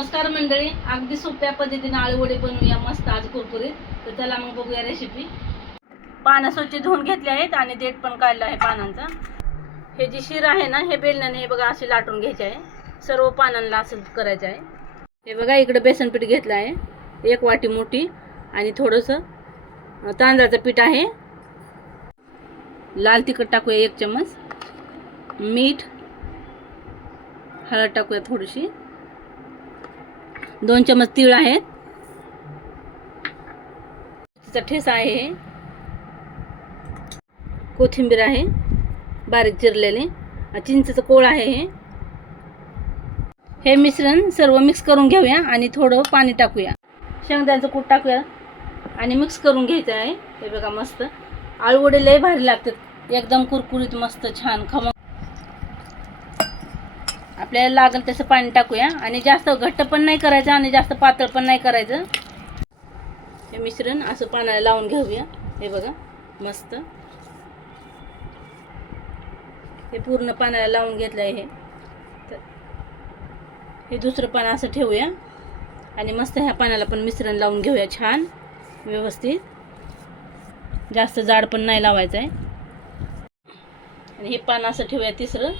नमस्कार मंडळी, अगदी सोप्या पद्धतीने आळूवडे बनवूया मस्त आज कुरकुरीत. तर चला मग बघूया रेसिपी. पानं स्वच्छ धुवून घेतले आहेत आणि देठ पण काढला आहे पानांचा. हे जी शीर आहे ना, हे बेलण्याने हे बघा अशी लाटून घ्यायची आहे. सर्व पानांना असं करायचं आहे. हे बघा इकडे बेसन पीठ घेतलं आहे 1 वाटी मोठी आणि थोडंसं तांदळाचं पीठ आहे. लाल तिखट टाकूया 1 चम्मच, मीठ, हळद टाकूया थोडीशी, 2 चम्मच तीळ आहेत, तिचा ठेसा आहे, कोथिंबीर आहे बारीक चिरलेली, चिंचेचं कोळ आहे. हे मिश्रण सर्व मिक्स करून घेऊया आणि थोडं पाणी टाकूया. शेंगदाण्याचं कूट टाकूया आणि मिक्स करून घ्यायचं आहे. हे बघा मस्त आळूवडे लय भारी लागतात, एकदम कुरकुरीत मस्त छान खमंग. आपल्याला लागेल तसं पाणी टाकूया आणि जास्त घट्ट पण नाही करायचं आणि जास्त पातळ पण नाही करायचं. हे मिश्रण असं पाण्याला लावून घेऊया. हे बघा मस्त हे पूर्ण पाण्याला लावून घेतलं आहे. हे दुसरं पान असं ठेवूया आणि मस्त ह्या पाण्याला पण मिश्रण लावून घेऊया छान व्यवस्थित. जास्त जाड पण नाही लावायचं आहे. आणि हे पान असं ठेवूया तिसरं.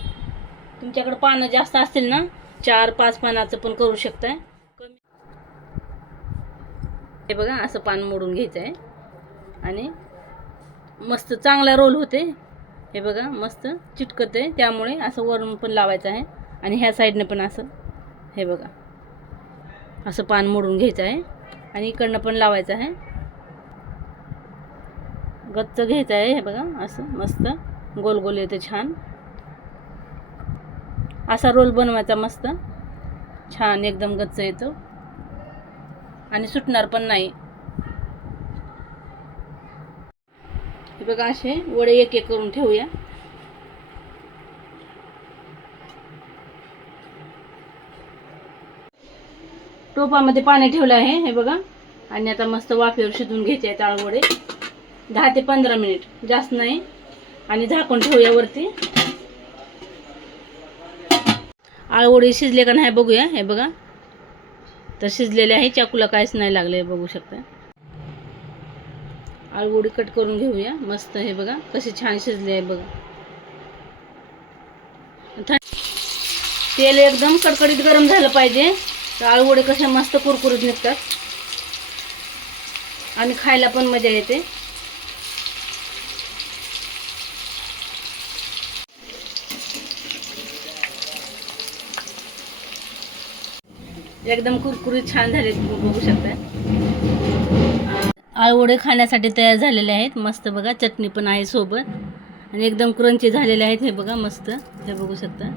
तुमच्याकडे पानं जास्त असतील ना, 4-5 पानाचं पण करू शकताय. हे बघा असं पान मोडून घ्यायचं आहे आणि मस्त चांगला रोल होते. हे बघा मस्त चिटकते, त्यामुळे असं वरून पण लावायचं आहे आणि ह्या साईडने पण असं हे बघा असं पान मोडून घ्यायचं आहे आणि इकडनं पण लावायचं आहे. गच्च घ्यायचं आहे. हे बघा असं मस्त गोल गोल येते छान. असा रोल बनवायचा मस्त छान एकदम गच्च येतो आणि सुटणार पण नाही. हे बघा असे वडे एक एक करून ठेवूया. टोपामध्ये पाणी ठेवलं आहे. हे बघा आणि आता मस्त वाफेवर शिजवून घ्यायचे आहेत आळूवडे 10 ते 15 मिनिट, जास्त नाही. आणि झाकून ठेवूया वरती. आळूवडे शिजले का नाही बघूया. हे बघा तर शिजलेले आहे, चाकूला काहीच नाही लागले बघू शकता. आळूवडी कट करून घेऊया मस्त. हे बघा कसे छान शिजले आहे बघा. तेल एकदम कडकडीत गरम झालं पाहिजे, तर आळूवडे कसे मस्त कुरकुरीत निघतात आणि खायला पण मजा येते. एकदम कुरकुरीत छान झाले बघू शकता. आळूवडे खाण्यासाठी तयार झालेले आहेत मस्त. बघा चटणी पण आहे सोबत आणि एकदम क्रंची झालेले आहेत. हे बघा मस्त, हे बघू शकता.